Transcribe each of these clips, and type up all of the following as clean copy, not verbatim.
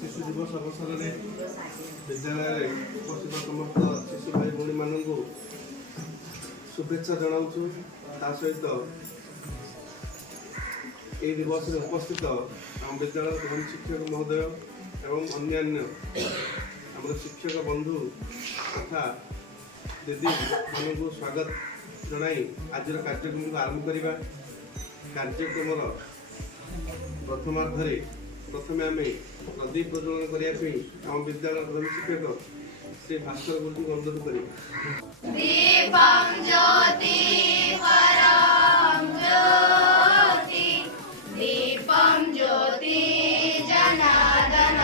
शिशु दिवस अवसर में विद्यालय उपस्थित समस्त शिशु भाई भाई मान शुभेच्छा जनाऊँ। ता सहित ये दिवस में उपस्थित आम विद्यालय प्रधान शिक्षक महोदय एवं अन्यान्य आम शिक्षक बंधु तथा दीदी मान स्वागत जनाई आज कार्यक्रम को आरंभ करवा। कार्यक्रम प्रथमार्धे प्रथमे आम प्रदीप प्रज्वलन करने आम विद्यालय प्रधान शिक्षक श्री भास्कर गुरु को अनुरोध करें। दीपं ज्योति परं ज्योति दीपं ज्योति जनार्दन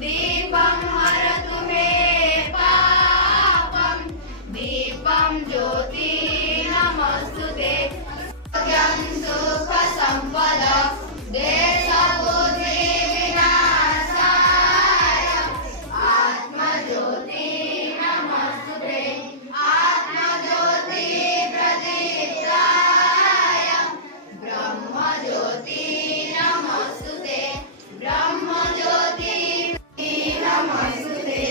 दीपं हरतु मे पापं दीपं ज्योति नमस्तुते सुख संपदा देश बुद्धि विनाशाय आत्मज्योति नमस्तुते आत्मज्योति प्रदीप्ताय ब्रह्मज्योति नमस्तुते ब्रह्मज्योति नमस्तुते।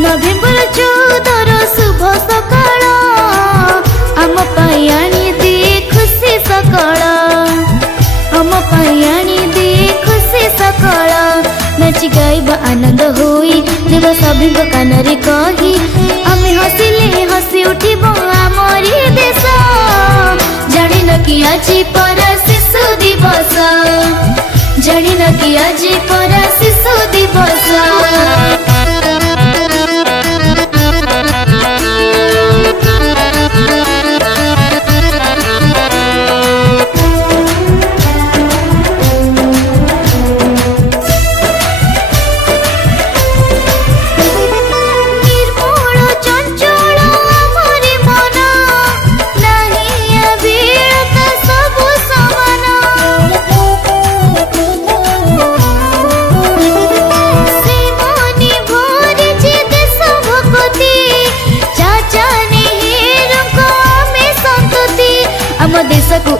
नवेम्बर 14 शुभ सकाळ आम पायाणी दे खुशी सकाळ आम पायाणी दे खुशी सकाळ नाची गाइबा आनंद होई देव सभी कान रे कही आमे हसिले हसी उठिब आमरी देश जानि न कि आज पर शिशु दिवस जानि न कि आज पर शिशु दिवस।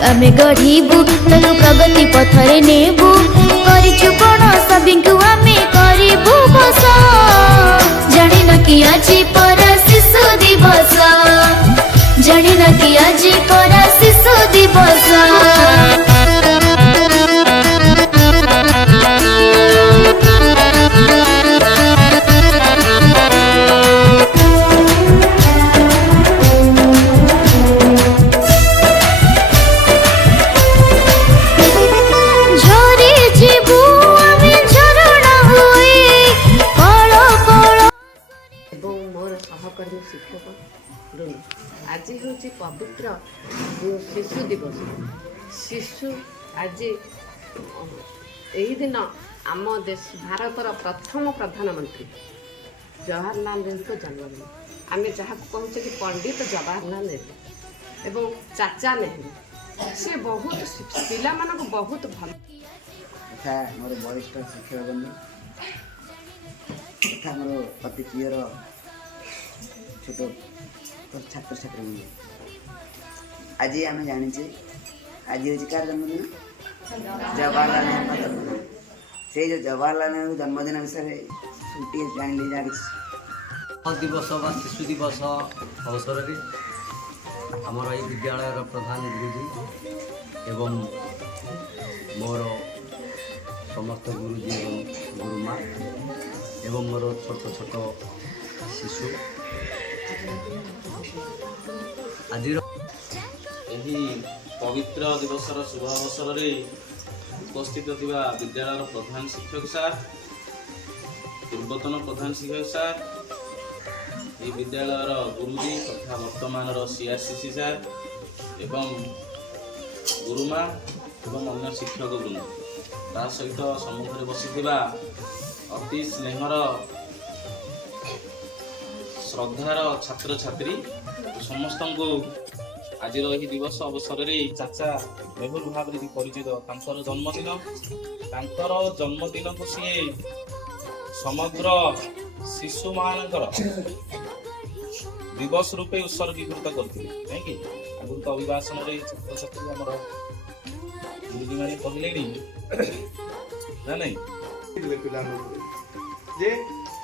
आमे गढ़ीबू तनु प्रगति पथरे नेबू करिछु कोन सबिंकु आमे करिबू बस जानि न कि आज पर शिशु दिवस जानि न कि आज पर शिशु दिवस। शिक्षक आज हूँ पवित्र शिशु दिवस। शिशु आज यही दिन आम देश भारतर प्रथम प्रधानमंत्री जवाहरलाल नेहरू जन्मदिन आम जहाँ कहूँ कि पंडित जवाहरलाल नेहरू एवं चाचा नेहरू से बहुत पिला मानक बहुत भल तथा मोर वरिष्ठ शिक्षक बंधु तथा मोर अति प्रियर छोट छात्र छात्री आज आम जाचे आज हूँ कार जन्मदिन जवाहरलाल नेहरू जन्मदिन से जो जवाहरलाल नेहरू जन्मदिन विषय छुट्टी जान दिवस बा शिशु दिवस अवसर में आमर ये विद्यालय प्रधान गुरुजी एवं मोर समस्त गुरुजी एवं गुरुमा एवं मोर छोट छोट शिशु आज पवित्र दिवसर शुभ अवसर में उपस्थित थिबा विद्यालय प्रधान शिक्षक सार पूर्वतन प्रधान शिक्षक सार ये विद्यालय गुरुजी तथा वर्तमान सीआरसीसी सार एवं गुरुमा एवं अन्य शिक्षक वृंद ता सहित सम्मुखें बसी अति स्नेहर ଶ୍ରଦ୍ଧାର ଛାତ୍ରଛାତ୍ରୀ ସମସ୍ତଙ୍କୁ ଆଜିର ଏହି ଦିବସ ଅବସରରେ ଚାଚା ମେହୁଲ ଭାବରେ ପରିଚିତ। ତାଙ୍କର ଜନ୍ମଦିନକୁ ସିଏ ସମଗ୍ର ଶିଶୁମାନଙ୍କର ଦିବସ ରୂପେ ଉତ୍ସର୍ଗୀକୃତ କରିଥିଲେ କାହିଁକି ଆଗରୁ ତ ଅଭିଭାଷଣରେ ଛାତ୍ରଛାତ୍ରୀ ଆମର ଗୁରୁଜୀମାନେ କହିଲେଣି ନା ନାଇଁ ପିଲାମାନଙ୍କୁ ଯେ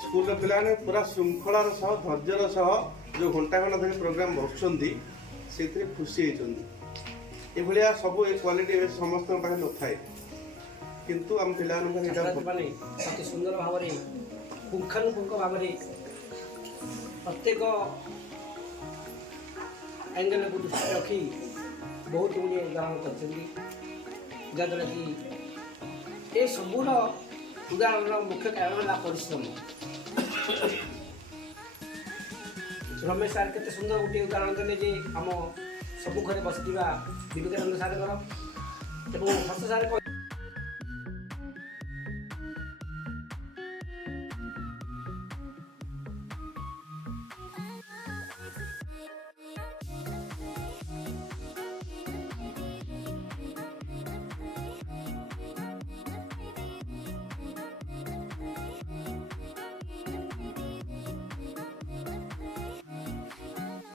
ସ୍କୁଲର ପିଲାମାନେ ପୁରା ଶୃଙ୍ଖଳାର ସହ ଧୈର୍ଯ୍ୟର ସହ ଯେଉଁ ଘଣ୍ଟା ଘଣ୍ଟା ଧରି ପ୍ରୋଗ୍ରାମ ବସୁଛନ୍ତି ସେଇଥିରେ ଖୁସି ହେଇଛନ୍ତି। ଏଭଳିଆ ସବୁ ଏ କ୍ୱାଲିଟି ସମସ୍ତଙ୍କ ପାଖରେ ନଥାଏ କିନ୍ତୁ ଆମ ପିଲାମାନଙ୍କ ଏଇଟା ମାନେ ଅତି ସୁନ୍ଦର ଭାବରେ ପୁଙ୍ଖାନୁପୁଙ୍ଖ ଭାବରେ ପ୍ରତ୍ୟେକ ଆଙ୍ଗେଲକୁ ଦୃଷ୍ଟି ରଖି ବହୁତ ଗୁଡ଼ିଏ ଉଦାହରଣ କରିଛନ୍ତି ଯାହାଦ୍ୱାରା କି ଏ ସବୁର ଉଦାହରଣର ମୁଖ୍ୟ କାରଣ ହେଲା ପରିଶ୍ରମ। ରମେଶ ସାର୍ କେତେ ସୁନ୍ଦର ଗୋଟିଏ ଉଦାହରଣ ଦେଲେ ଯେ ଆମ ସମ୍ମୁଖରେ ବସିଥିବା ବିବେକାନନ୍ଦ ସାର୍ଙ୍କର ଏବଂ ହର୍ଷ ସାର୍